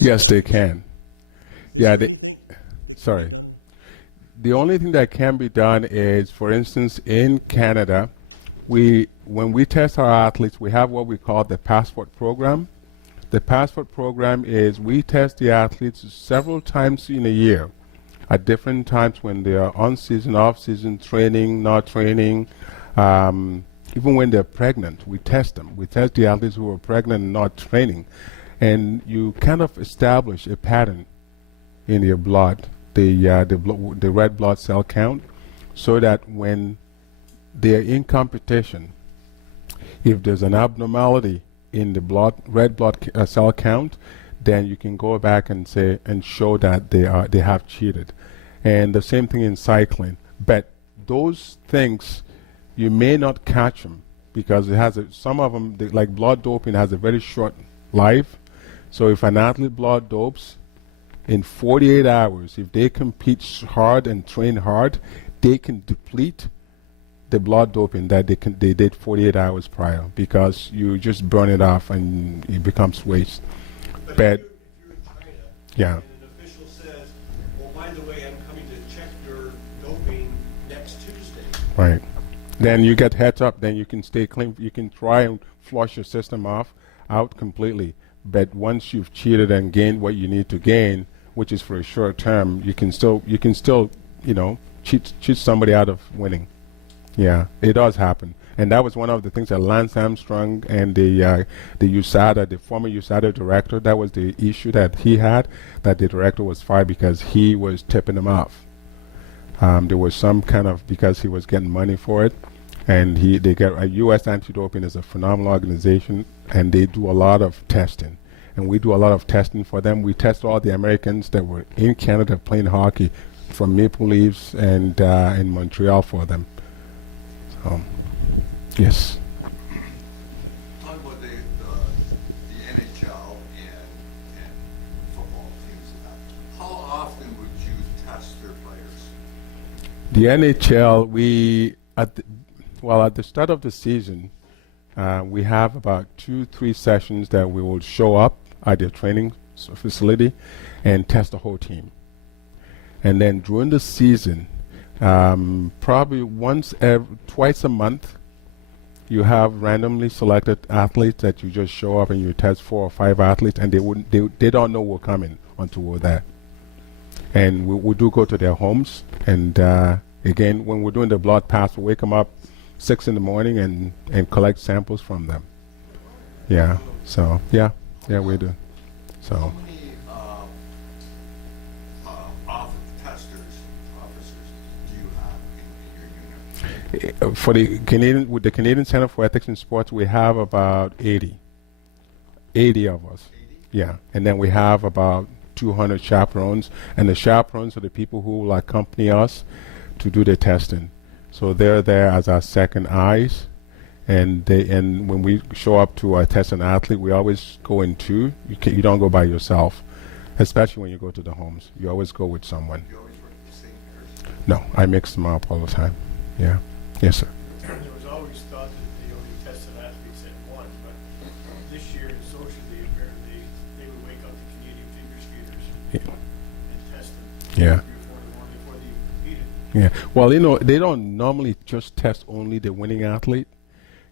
Yes, they can. Yeah, sorry. The only thing that can be done is, for instance, in Canada, when we test our athletes, we have what we call the passport program. The passport program is we test the athletes several times in a year, at different times when they are on season, off season, training, not training. Even when they're pregnant, we test them. We test the athletes who are pregnant and not training. And you kind of establish a pattern in your blood, the red blood cell count, so that when they're in competition, if there's an abnormality in the red blood cell count, then you can go back and say and show that they have cheated. And the same thing in cycling. But those things, you may not catch them because it has some of them, like blood doping, has a very short life. So if an athlete blood dopes, in 48 hours, if they compete hard and train hard, they can deplete the blood doping that they did 48 hours prior, because you just burn it off and it becomes waste. But But if you're in China, yeah, and an official says, well, by the way, I'm coming to check your doping next Tuesday. right. Then you get heads up, then you can stay clean. You can try and flush your system out completely. But once you've cheated and gained what you need to gain, which is for a short term, you can still, you know, cheat somebody out of winning. Yeah, it does happen. And that was one of the things that Lance Armstrong and the USADA, the former USADA director, that was the issue that he had, that the director was fired because he was tipping them off. There was some kind of, because he was getting money for it, and they get, U.S. Anti-Doping is a phenomenal organization, and they do a lot of testing. And we do a lot of testing for them. We test all the Americans that were in Canada playing hockey from Maple Leafs and in Montreal for them. So, yes. Talk about the NHL and football teams. How often would you test their players? The NHL, at the start of the season, we have about 2-3 sessions that we will show up at their training facility and test the whole team. And then during the season, probably twice a month, you have randomly selected athletes that you just show up and you test 4 or 5 athletes, and they don't know we're coming until we're there. And we do go to their homes, and again, when we're doing the blood pass, we wake them up 6 in the morning and collect samples from them. Yeah, so yeah, we do. So How many officers do you have in your unit? for with the Canadian Center for Ethics in Sports, we have about 80 of us. 80? Yeah, and then we have about 200 chaperones, and the chaperones are the people who will accompany us to do the testing. So they're there as our second eyes, and when we show up to test an athlete, we always go in 2. You don't go by yourself, especially when you go to the homes. You always go with someone. You always work with the same pairs? No, I mix them up all the time. Yeah, yes, sir. There was always thought that they only tested athletes at once, but this year in Sochi, apparently they would wake up the Canadian figure skaters and test them. Yeah. 3 or 4 in the morning before they competed. Yeah. Well, you know, they don't normally just test only the winning athlete.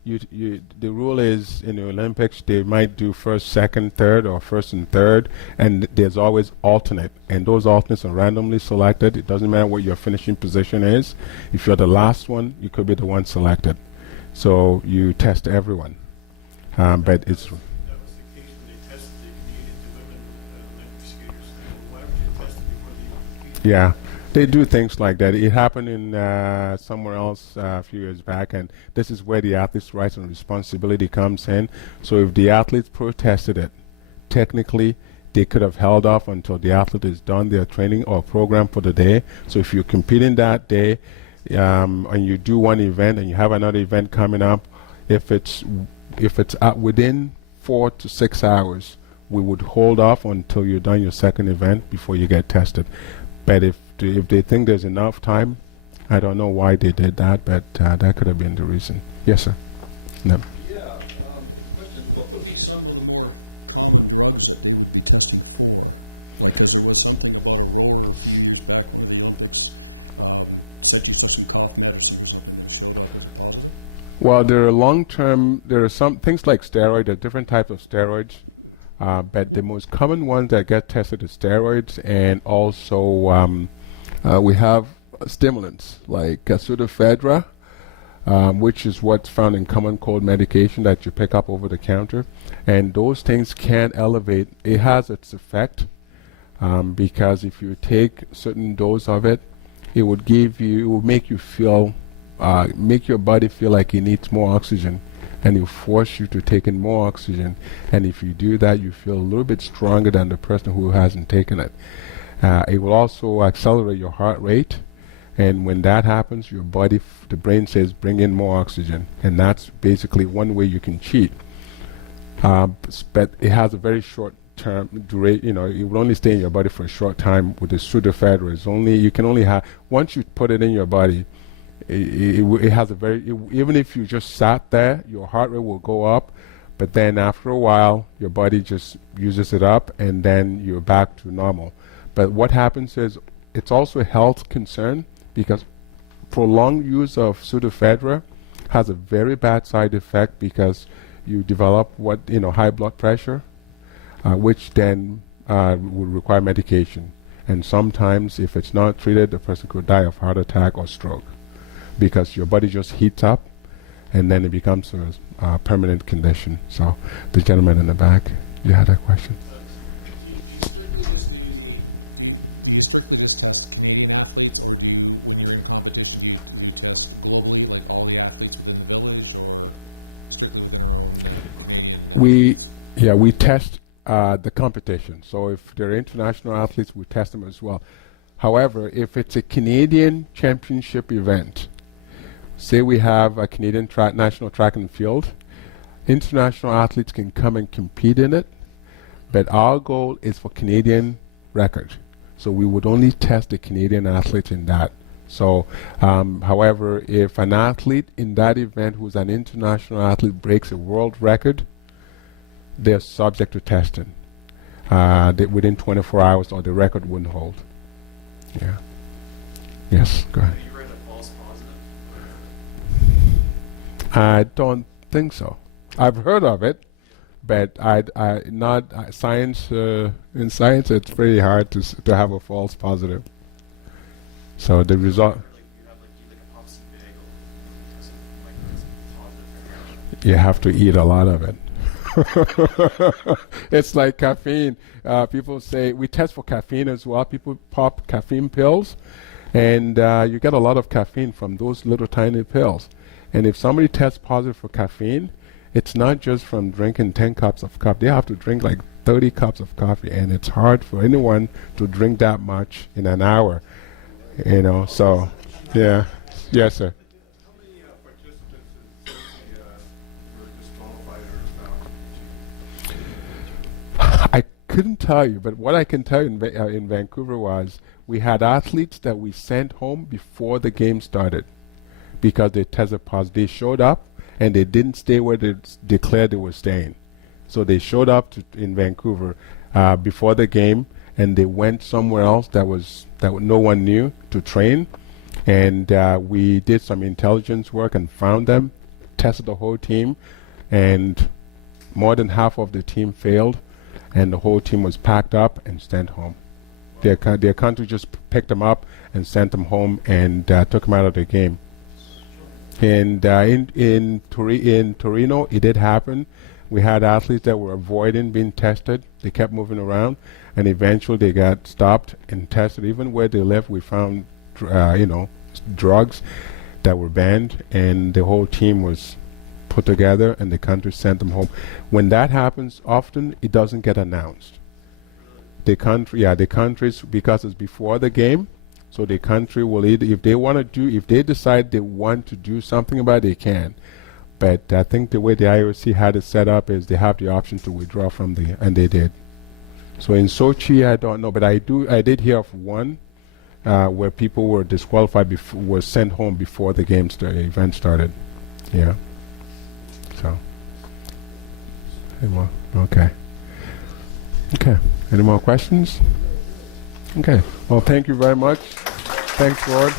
The rule is in the Olympics they might do first, second, third, or first and third, and there's always alternate, and those alternates are randomly selected. It doesn't matter what your finishing position is. If you're the last one, you could be the one selected. So you test everyone, but it's. That was the case when they tested the women Olympic skaters. Why would you test them before they competed? Yeah. They do things like that. It happened in somewhere else a few years back, and this is where the athlete's rights and responsibility comes in. So if the athletes protested it, technically they could have held off until the athlete is done their training or program for the day. So if you're competing that day and you do one event and you have another event coming up, if it's within 4 to 6 hours, we would hold off until you're done your second event before you get tested. But if they think there's enough time, I don't know why they did that, but that could have been the reason. Yes, sir. No. Yeah, question, what would be some of the more common drugs that would be tested Well, there are long-term. There are some things like steroids. There are different types of steroids, but the most common ones that get tested is steroids, and also we have stimulants like pseudoephedra, which is what's found in common cold medication that you pick up over the counter, and those things can elevate. It has its effect because if you take certain dose of it, it would give you, it will make you feel, make your body feel like it needs more oxygen, and it will force you to take in more oxygen. And if you do that, you feel a little bit stronger than the person who hasn't taken it. It will also accelerate your heart rate, and when that happens, your body, the brain says, bring in more oxygen, and that's basically one way you can cheat. But it has a very short term duration. You know, it will only stay in your body for a short time. With the pseudoephedra, it's only, you can only have, once you put it in your body, it has a very, even if you just sat there, your heart rate will go up, but then after a while, your body just uses it up, and then you're back to normal. But what happens is, it's also a health concern, because prolonged use of pseudoephedra has a very bad side effect, because you develop high blood pressure, which then would require medication. And sometimes, if it's not treated, the person could die of heart attack or stroke, because your body just heats up, and then it becomes a permanent condition. So, the gentleman in the back, you had a question? We test the competition. So if they're international athletes, we test them as well. However, if it's a Canadian championship event, say we have a Canadian national track and field, international athletes can come and compete in it, but our goal is for Canadian record. So we would only test the Canadian athletes in that. So, however, if an athlete in that event who's an international athlete breaks a world record, they're subject to testing within 24 hours, or the record wouldn't hold. Yeah. Yes, go ahead. Have you read a false positive? I don't think so. I've heard of it, but science. In science, it's pretty hard to have a false positive. So the result. You like a Popsy bagel. It's positive. You have to eat a lot of it. It's like caffeine. People say we test for caffeine as well. People pop caffeine pills, and you get a lot of caffeine from those little tiny pills. And if somebody tests positive for caffeine, it's not just from drinking 10 cups of coffee. They have to drink like 30 cups of coffee, and it's hard for anyone to drink that much in an hour. You know, so yeah. Yes, sir. How many participants in Sochi were disqualified or found? I couldn't tell you, but what I can tell you in Vancouver was we had athletes that we sent home before the game started because they tested positive. They showed up and they didn't stay where they declared they were staying. So they showed up in Vancouver before the game, and they went somewhere else that no one knew to train. And we did some intelligence work and found them, tested the whole team, and more than half of the team failed, and the whole team was packed up and sent home. Their country just picked them up and sent them home, and took them out of the game. And in Torino, it did happen. We had athletes that were avoiding being tested. They kept moving around, and eventually they got stopped and tested. Even where they lived, we found drugs that were banned, and the whole team was put together, and the country sent them home. When that happens, often it doesn't get announced. The countries, because it's before the game, so the country will either, if they decide they want to do something about it, they can. But I think the way the IOC had it set up is they have the option to withdraw from and they did. So in Sochi, I don't know, but I did hear of one where people were disqualified, were sent home before the event started. Yeah. So. Any more? Okay. Okay. Any more questions? Okay. Well, thank you very much. Thanks, Lord.